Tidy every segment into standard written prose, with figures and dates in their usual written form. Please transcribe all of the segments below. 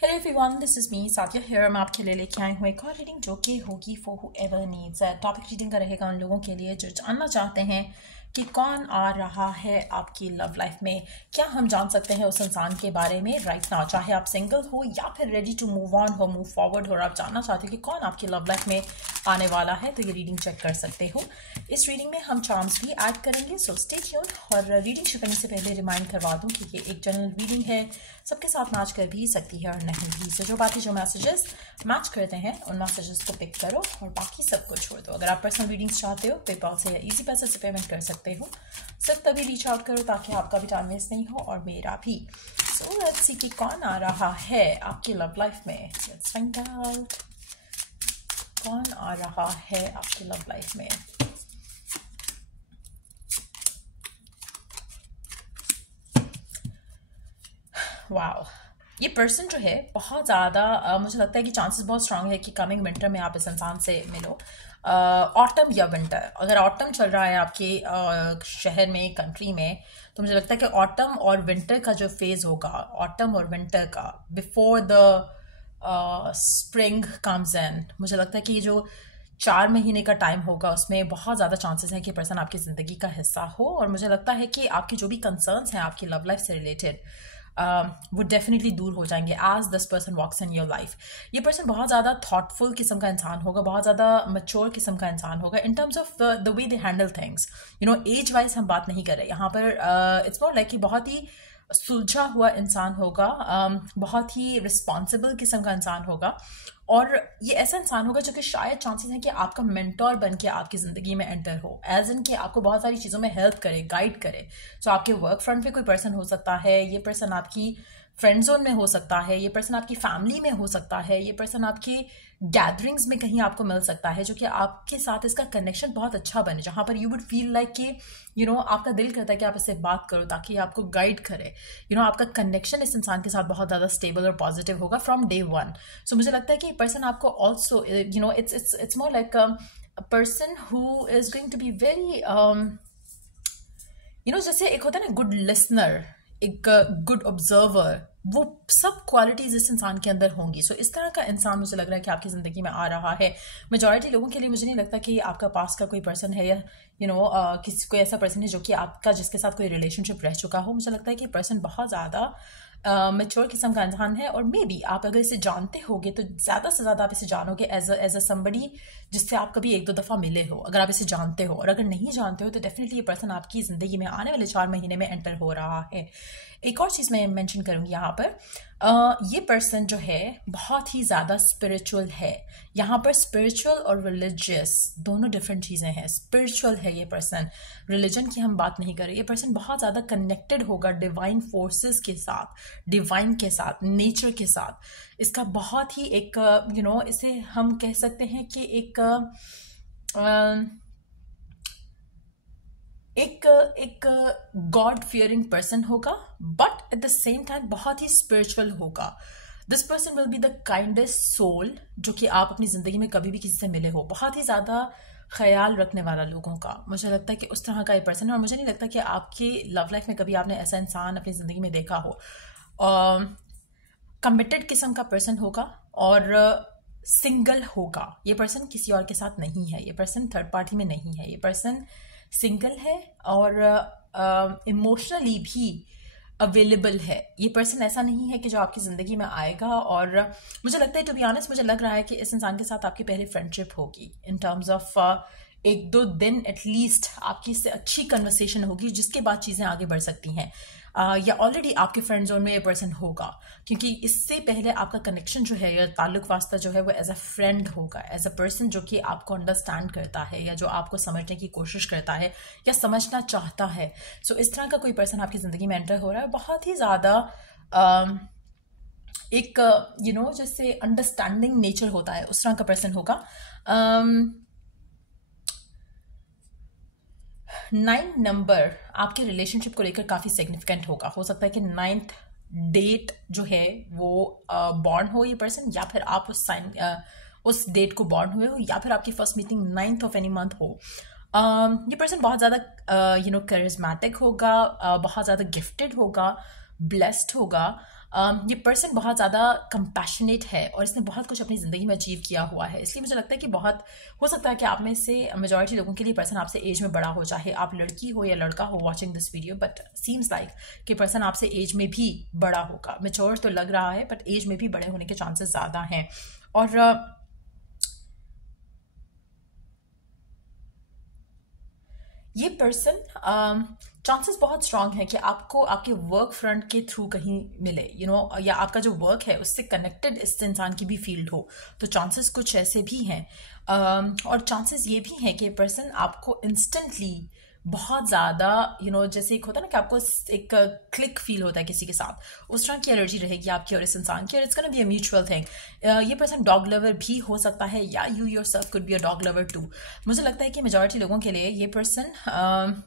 Hello everyone, this is me Sathiya here. मैं आपके लिए लेके आई हूँ एक और रीडिंग जो कि होगी for whoever needs. Topic reading का रहेगा उन लोगों के लिए जो जानना चाहते हैं कि कौन आ रहा है आपकी लव लाइफ में। क्या हम जान सकते हैं उस इंसान के बारे में राइट नाउ, चाहे आप सिंगल हो या फिर रेडी टू मूव ऑन हो, मूव फॉरवर्ड हो, और आप जानना चाहते हो कि कौन आपकी लव लाइफ में आने वाला है, तो ये रीडिंग चेक कर सकते हो। इस रीडिंग में हम चार्म्स भी ऐड करेंगे, सो स्टे ट्यून्ड। और रीडिंग शुरू करने से पहले रिमाइंड करवा दूं कि ये एक जनरल रीडिंग है, सबके साथ मैच कर भी सकती है और नहीं भी। सो जो बातें जो मैसेजेस मैच करते हैं उन मैसेजेस को पिक करो और बाकी सबको छोड़ दो। अगर आप पर्सनल रीडिंग्स चाहते हो पेपॉल से या इजी पैसे से पेमेंट कर सकते हो। सिर्फ तभी रीच आउट करो ताकि आपका भी टाइम वेस्ट नहीं हो और मेरा भी। सो लेट्स सी कि कौन आ रहा है आपकी लव लाइफ में। लेट्स फाइंड आउट कौन आ रहा है आपकी लव लाइफ में। वाओ, ये पर्सन जो है बहुत ज़्यादा मुझे लगता है कि चांसेस बहुत स्ट्रांग है कि कमिंग विंटर में आप इस इंसान से मिलो। ऑटम या विंटर, अगर ऑटम चल रहा है आपके शहर में, कंट्री में, तो मुझे लगता है कि ऑटम और विंटर का जो फेज होगा, ऑटम और विंटर का before the spring comes in, मुझे लगता है कि ये जो 4 महीने का टाइम होगा उसमें बहुत ज़्यादा चांसेस हैं कि पर्सन आपकी ज़िंदगी का हिस्सा हो। और मुझे लगता है कि आपके जो भी कंसर्न्स हैं आपकी लव लाइफ से रिलेटेड वो डेफिनेटली दूर हो जाएंगे as this person walks in your life. ये पर्सन बहुत ज़्यादा थॉटफुल किस्म का इंसान होगा, बहुत ज़्यादा मच्योर किस्म का इंसान होगा in terms of the way they handle things. Age wise हम बात नहीं कर रहे यहाँ पर। इट्स मोर लाइक कि बहुत ही सुलझा हुआ इंसान होगा, बहुत ही रिस्पॉन्सिबल किस्म का इंसान होगा। और ये ऐसा इंसान होगा जो कि शायद चांसेस हैं कि आपका मेंटोर बन के आपकी ज़िंदगी में एंटर हो, एज इन कि आपको बहुत सारी चीज़ों में हेल्प करे, गाइड करे। सो आपके वर्क फ्रंट पे कोई पर्सन हो सकता है, ये पर्सन आपकी फ्रेंड जोन में हो सकता है, ये पर्सन आपकी फैमिली में हो सकता है, ये पर्सन आपकी गैदरिंग्स में कहीं आपको मिल सकता है, जो कि आपके साथ इसका कनेक्शन बहुत अच्छा बने, जहाँ पर यू वुड फील लाइक कि आपका दिल करता है कि आप इससे बात करो ताकि आपको गाइड करे। आपका कनेक्शन इस इंसान के साथ बहुत ज़्यादा स्टेबल और पॉजिटिव होगा फ्रॉम डे वन। सो मुझे लगता है कि पर्सन आपको also it's more like a person who is going to be very जैसे एक होता है ना गुड लिसनर, एक गुड ऑब्जर्वर, वो सब क्वालिटीज इस इंसान के अंदर होंगी। सो इस तरह का इंसान मुझे लग रहा है कि आपकी ज़िंदगी में आ रहा है। मेजॉरिटी लोगों के लिए मुझे नहीं लगता कि आपका पास का कोई पर्सन है या किसी कोई ऐसा पर्सन है जो कि आपका जिसके साथ कोई रिलेशनशिप रह चुका हो। मुझे लगता है कि पर्सन बहुत ज़्यादा मेच्योर किस्म का इंसान है। और मे बी आप अगर इसे जानते होगे तो ज़्यादा से ज़्यादा आप इसे जानोगे एज अ समबडी जिससे आप कभी 1-2 दफ़ा मिले हो, अगर आप इसे जानते हो। और अगर नहीं जानते हो तो डेफिनेटली ये पर्सन आपकी ज़िंदगी में आने वाले 4 महीने में एंटर हो रहा है। एक और चीज़ मैं मेंशन करूँगी यहाँ पर, ये पर्सन जो है बहुत ही ज़्यादा स्पिरिचुअल है। यहाँ पर स्पिरिचुअल और रिलीजियस दोनों डिफरेंट चीज़ें हैं। स्पिरिचुअल है ये पर्सन, रिलीजन की हम बात नहीं कर रहे। ये पर्सन बहुत ज़्यादा कनेक्टेड होगा डिवाइन फोर्सेस के साथ, डिवाइन के साथ, नेचर के साथ। इसका बहुत ही एक इसे हम कह सकते हैं कि एक गॉड फियरिंग पर्सन होगा, but at the same time बहुत ही स्पिरिचुअल होगा। This person will be the kindest soul जो कि आप अपनी जिंदगी में कभी भी किसी से मिले हो। बहुत ही ज्यादा ख्याल रखने वाला लोगों का, मुझे लगता है कि उस तरह का एक पर्सन है। और मुझे नहीं लगता कि आपकी लव लाइफ में कभी आपने ऐसा इंसान अपनी जिंदगी में देखा हो। कमिटेड किस्म का पर्सन होगा और सिंगल होगा। ये पर्सन किसी और के साथ नहीं है, ये पर्सन थर्ड पार्टी में नहीं है, ये पर्सन सिंगल है और इमोशनली भी अवेलेबल है। ये पर्सन ऐसा नहीं है कि जो आपकी ज़िंदगी में आएगा। और मुझे लगता है, टू बी ऑनेस्ट, मुझे लग रहा है कि इस इंसान के साथ आपकी पहले फ्रेंडशिप होगी इन टर्म्स ऑफ 1-2 दिन एटलीस्ट आपकी इससे अच्छी कन्वर्सेशन होगी, जिसके बाद चीज़ें आगे बढ़ सकती हैं। या ऑलरेडी आपके फ्रेंड जोन में ये पर्सन होगा, क्योंकि इससे पहले आपका कनेक्शन जो है या ताल्लुक वास्ता जो है वो एज अ फ्रेंड होगा, एज अ पर्सन जो कि आपको अंडरस्टैंड करता है या जो आपको समझने की कोशिश करता है या समझना चाहता है। सो इस तरह का कोई पर्सन आपकी ज़िंदगी में एंटर हो रहा है। बहुत ही ज़्यादा एक जैसे अंडरस्टैंडिंग नेचर होता है उस तरह का पर्सन होगा। 9 नंबर आपके रिलेशनशिप को लेकर काफ़ी सिग्निफिकेंट होगा। हो सकता है कि 9th डेट जो है वो बॉर्न हो ये पर्सन, या फिर आप उस डेट को बॉर्न हुए हो, या फिर आपकी first meeting 9th of any month हो। ये पर्सन बहुत ज़्यादा करिज्मेटिक होगा, बहुत ज़्यादा गिफ्टेड होगा, ब्लेस्ड होगा। ये पर्सन बहुत ज़्यादा कंपैशनेट है और इसने बहुत कुछ अपनी ज़िंदगी में अचीव किया हुआ है, इसलिए मुझे लगता है कि बहुत हो सकता है कि आप में से मेजॉरिटी लोगों के लिए पर्सन आपसे एज में बड़ा हो, चाहे आप लड़की हो या लड़का हो watching this video, but seems like कि पर्सन आपसे एज में भी बड़ा होगा। मेच्योर तो लग रहा है बट एज में भी बड़े होने के चांसेस ज़्यादा हैं। और ये पर्सन चांसेस बहुत स्ट्रांग है कि आपको आपके वर्क फ्रंट के थ्रू कहीं मिले, या आपका जो वर्क है उससे कनेक्टेड इस इंसान की भी फील्ड हो, तो चांसेस कुछ ऐसे भी हैं। और चांसेस ये भी हैं कि पर्सन आपको इंस्टेंटली बहुत ज़्यादा जैसे एक होता है ना कि आपको एक क्लिक फील होता है किसी के साथ, उस तरह की एनर्जी रहेगी आपकी और इस इंसान की, और it's gonna be a mutual thing. ये पर्सन डॉग लवर भी हो सकता है या you yourself could be a dog lover too. मुझे लगता है कि मेजॉरिटी लोगों के लिए ये पर्सन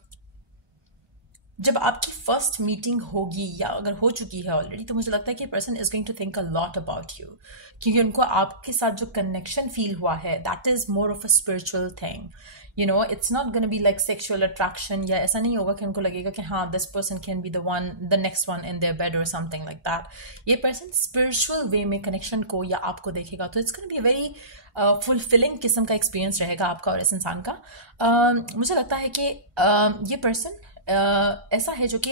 जब आपकी फर्स्ट मीटिंग होगी या अगर हो चुकी है ऑलरेडी, तो मुझे लगता है कि person is going to think a lot about you, क्योंकि उनको आपके साथ जो कनेक्शन फील हुआ है that is more of a spiritual thing. It's not gonna be like sexual attraction, या ऐसा नहीं होगा कि उनको लगेगा कि हाँ this person can be the next one in their bed और समथिंग लाइक दैट। ये पर्सन स्पिरिचुअल वे में कनेक्शन को या आपको देखेगा, तो it's gonna be a very fulfilling किस्म का एक्सपीरियंस रहेगा आपका और इस इंसान का। मुझे लगता है कि ये पर्सन ऐसा है जो कि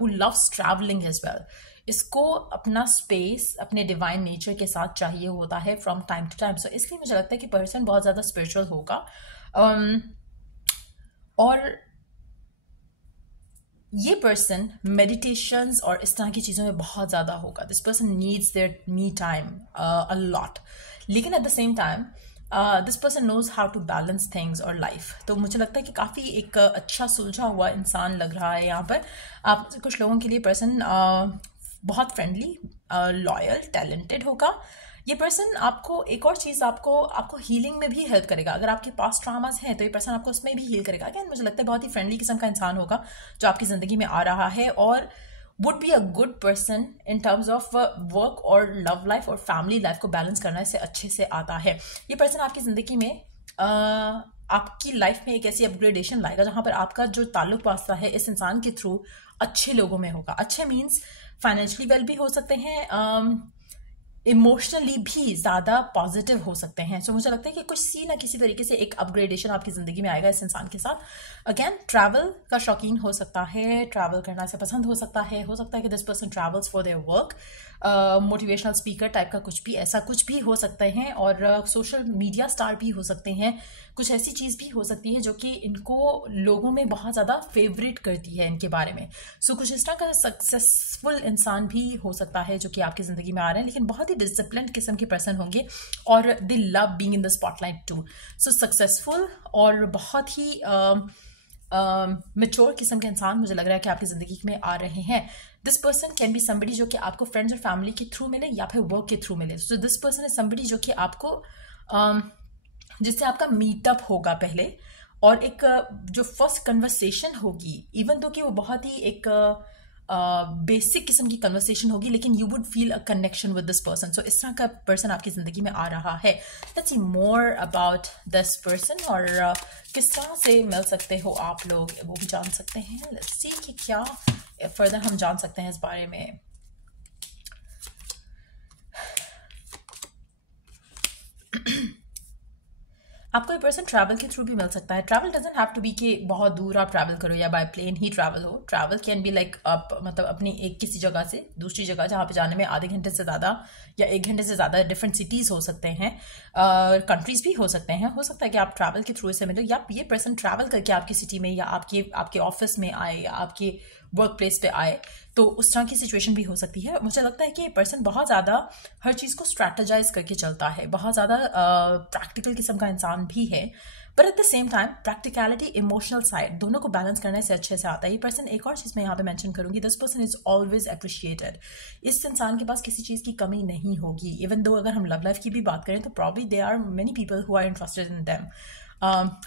who loves travelling as well. इसको अपना स्पेस अपने डिवाइन नेचर के साथ चाहिए होता है फ्रॉम टाइम टू टाइम, सो इसलिए मुझे लगता है कि पर्सन बहुत ज़्यादा स्पिरिचुअल होगा। और ये पर्सन मेडिटेशंस और इस तरह की चीज़ों में बहुत ज़्यादा होगा। This person needs their me time a lot, लेकिन at the same time this person knows how to balance things और लाइफ। तो मुझे लगता है कि काफ़ी एक अच्छा सुलझा हुआ इंसान लग रहा है यहाँ पर। आप कुछ लोगों के लिए पर्सन बहुत फ्रेंडली, लॉयल, टैलेंटेड होगा। ये पर्सन आपको एक और चीज़ आपको हीलिंग में भी हेल्प करेगा। अगर आपके पास ट्रॉमास हैं तो ये पर्सन आपको उसमें भी हील करेगा। अगेन मुझे लगता है बहुत ही फ्रेंडली किस्म का इंसान होगा जो आपकी ज़िंदगी में आ रहा है, और would be a good person in terms of work और लव लाइफ और फैमिली लाइफ को बैलेंस करना इससे अच्छे से आता है। ये पर्सन आपकी ज़िंदगी में आपकी लाइफ में एक ऐसी अपग्रेडेशन लाएगा जहाँ पर आपका जो ताल्लुक वास्ता है इस इंसान के थ्रू अच्छे लोगों में होगा। अच्छे मीन्स फाइनेंशियली वेल भी हो सकते हैं, इमोशनली भी ज़्यादा पॉजिटिव हो सकते हैं। सो मुझे लगता है कि किसी ना किसी तरीके से एक अपग्रेडेशन आपकी ज़िंदगी में आएगा इस इंसान के साथ। अगेन ट्रैवल का शौकीन हो सकता है, ट्रैवल करना इसे पसंद हो सकता है कि this person travels for their work, motivational speaker type का कुछ भी ऐसा कुछ भी हो सकते हैं, और सोशल मीडिया स्टार भी हो सकते हैं। कुछ ऐसी चीज़ भी हो सकती है जो कि इनको लोगों में बहुत ज़्यादा फेवरेट करती है इनके बारे में। सो कुछ इस तरह का सक्सेसफुल इंसान भी हो सकता है जो कि आपकी ज़िंदगी में आ रहे हैं, लेकिन बहुत ही डिसिप्लिन्ड किस्म के पर्सन होंगे और they love being in the spotlight too. So successful और बहुत ही मेच्योर किस्म के इंसान मुझे लग रहा है कि आपकी ज़िंदगी में आ रहे हैं। This person can be somebody जो कि आपको फ्रेंड्स और फैमिली के थ्रू मिले या फिर वर्क के थ्रू मिले। So this person is somebody जो कि आपको जिससे आपका मीटअप होगा पहले, और एक जो फर्स्ट कन्वर्सेशन होगी, इवन तो कि वो बहुत ही एक बेसिक किस्म की कन्वर्सेशन होगी, लेकिन you would feel a connection with this person. So इस तरह का पर्सन आपकी ज़िंदगी में आ रहा है। Let's see more about this person, और किस तरह से मिल सकते हो आप लोग वो भी जान सकते हैं। लेट्स सी कि क्या फर्दर हम जान सकते हैं इस बारे में। आपको ये पर्सन ट्रैवल के थ्रू भी मिल सकता है। Travel doesn't have to be कि बहुत दूर आप ट्रैवल करो या बाय प्लेन ही ट्रैवल हो। ट्रैवल कैन बी लाइक आप मतलब अपनी एक किसी जगह से दूसरी जगह जहाँ पे जाने में आधे घंटे से ज़्यादा या 1 घंटे से ज़्यादा डिफरेंट सिटीज़ हो सकते हैं, कंट्रीज़ भी हो सकते हैं। हो सकता है कि आप ट्रैवल के थ्रू से मिलो, या ये पर्सन ट्रैवल करके आपकी सिटी में या आपके ऑफिस में आए या आपके वर्क प्लेस पे आए, तो उस तरह की सिचुएशन भी हो सकती है। मुझे लगता है कि ये पर्सन बहुत ज़्यादा हर चीज़ को स्ट्रैटेजाइज करके चलता है, बहुत ज़्यादा प्रैक्टिकल किस्म का इंसान भी है, but at the same time practicality, emotional side दोनों को बैलेंस करने से अच्छे से आता है। ये पर्सन, एक और चीज़ मैं यहाँ पे मेंशन करूँगी, this person is always appreciated. इस इंसान के पास किसी चीज़ की कमी नहीं होगी। इवन दो अगर हम लव लाइफ की भी बात करें तो probably there are many people who are interested in them,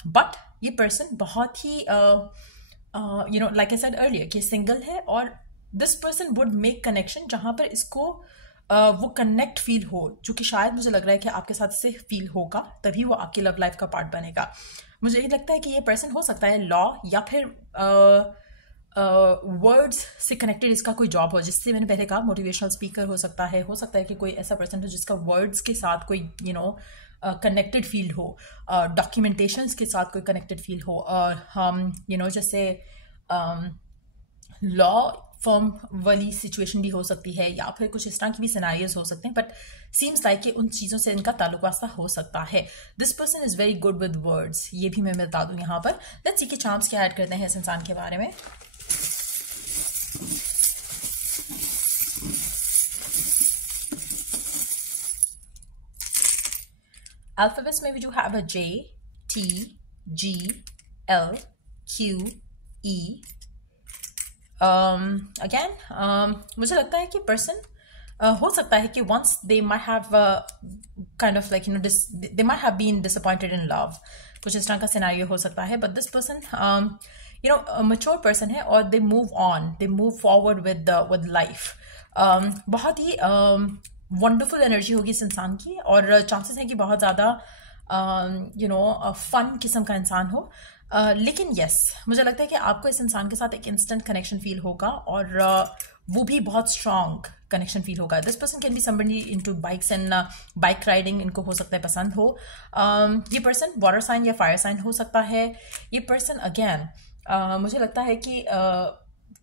but ये पर्सन बहुत ही like I said earlier कि सिंगल है, और this person would make connection जहाँ पर इसको वो कनेक्ट फील हो, जो कि शायद मुझे लग रहा है कि आपके साथ इसे फील होगा, तभी वो आपकी लव लाइफ का पार्ट बनेगा। मुझे ये लगता है कि ये पर्सन हो सकता है लॉ या फिर वर्ड्स से कनेक्टेड इसका कोई जॉब हो, जिससे मैंने पहले कहा मोटिवेशनल स्पीकर हो सकता है कि कोई ऐसा पर्सन हो जिसका वर्ड्स के साथ कोई कनेक्टेड फील हो, डॉक्यूमेंटेशंस के साथ कोई कनेक्टेड फील हो, और हम जैसे लॉ फर्म वाली सिचुएशन भी हो सकती है, या फिर कुछ इस तरह की भी सिनारियोज हो सकते हैं, बट सीम्स लाइक कि उन चीज़ों से इनका ताल्लुक वास्ता हो सकता है. This person is very good with words, ये भी मैं बता दूं यहाँ पर. लेट्स सी कि चार्म्स क्या ऐड करते हैं इस इंसान के बारे में. Alphabets में we do have a J, T, G, L, Q, E. Again, मुझे लगता है कि पर्सन हो सकता है कि once they might have kind of like they might have been disappointed in love, कुछ इस तरह का सिनेरियो हो सकता है, but this person mature person है और they move forward with life. बहुत ही वंडरफुल एनर्जी होगी इस इंसान की, और चांसेस हैं कि बहुत ज़्यादा फन किस्म का इंसान हो. लेकिन यस, मुझे लगता है कि आपको इस इंसान के साथ एक इंस्टेंट कनेक्शन फील होगा, और वो भी बहुत स्ट्रॉन्ग कनेक्शन फील होगा. This person can be somebody into bikes and bike riding, इनको हो सकता है पसंद हो. ये पर्सन वाटर साइन या फायर साइन हो सकता है. ये पर्सन अगेन मुझे लगता है कि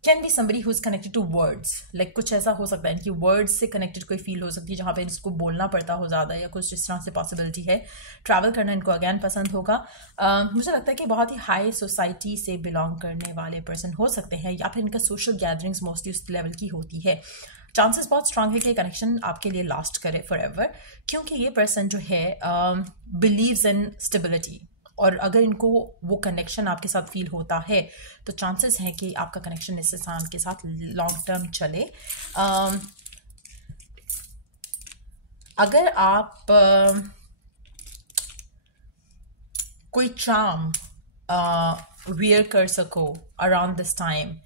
can be somebody who is connected to words, like कुछ ऐसा हो सकता है इनकी वर्ड्स से कनेक्टेड कोई फील हो सकती है जहाँ पे इसको बोलना पड़ता हो ज़्यादा, या कुछ इस तरह से पॉसिबिलिटी है. ट्रैवल करना इनको अगेन पसंद होगा. मुझे लगता है कि बहुत ही हाई सोसाइटी से बिलोंग करने वाले पर्सन हो सकते हैं, या फिर इनका सोशल गैदरिंग्स मोस्टली उस लेवल की होती है. चांसेस बहुत स्ट्रांग है कि कनेक्शन आपके लिए लास्ट करे फॉर एवर, क्योंकि ये पर्सन जो है बिलीव्स इन स्टेबिलिटी, और अगर इनको वो कनेक्शन आपके साथ फील होता है तो चांसेस हैं कि आपका कनेक्शन इस इंसान के साथ लॉन्ग टर्म चले. अगर आप कोई चार्म वियर कर सको around this time,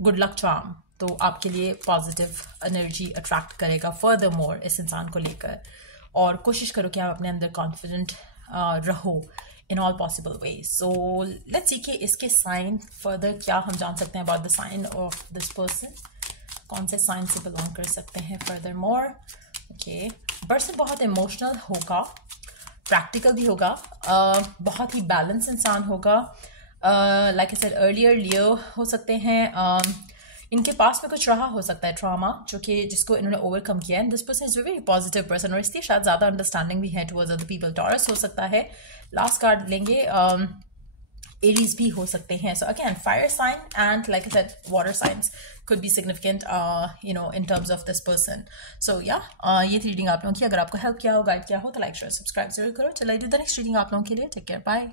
good luck charm, तो आपके लिए पॉजिटिव एनर्जी अट्रैक्ट करेगा फर्दर मोर इस इंसान को लेकर. और कोशिश करो कि आप अपने अंदर कॉन्फिडेंट रहो in all possible ways. So let's see कि इसके साइन फर्दर क्या हम जान सकते हैं about the sign of this person. कौन से साइन से बिलोंग कर सकते हैं फर्दर मोर. ओके, पर्सन बहुत इमोशनल होगा, प्रैक्टिकल भी होगा, बहुत ही बैलेंस इंसान होगा. लाइक आई सेड अर्लियर, लियो हो सकते हैं. इनके पास में कुछ रहा हो सकता है ट्रॉमा, जिसको इन्होंने ओवरकम किया है. This person is very positive person, और इसलिए शायद ज़्यादा अंडरस्टैंडिंग भी है टुवर्ड्स अदर पीपल. टॉरस हो सकता है. लास्ट कार्ड लेंगे, एरीज भी हो सकते हैं. So again fire sign and like I said water signs could be significant in terms of this person. So yeah, ये रीडिंग आप लोगों की अगर आपको हेल्प किया हो, गाइड किया हो, तो लाइक शेयर सब्सक्राइब जरूर करो. चलिए do the next reading आप लोगों के लिए. Take care, bye.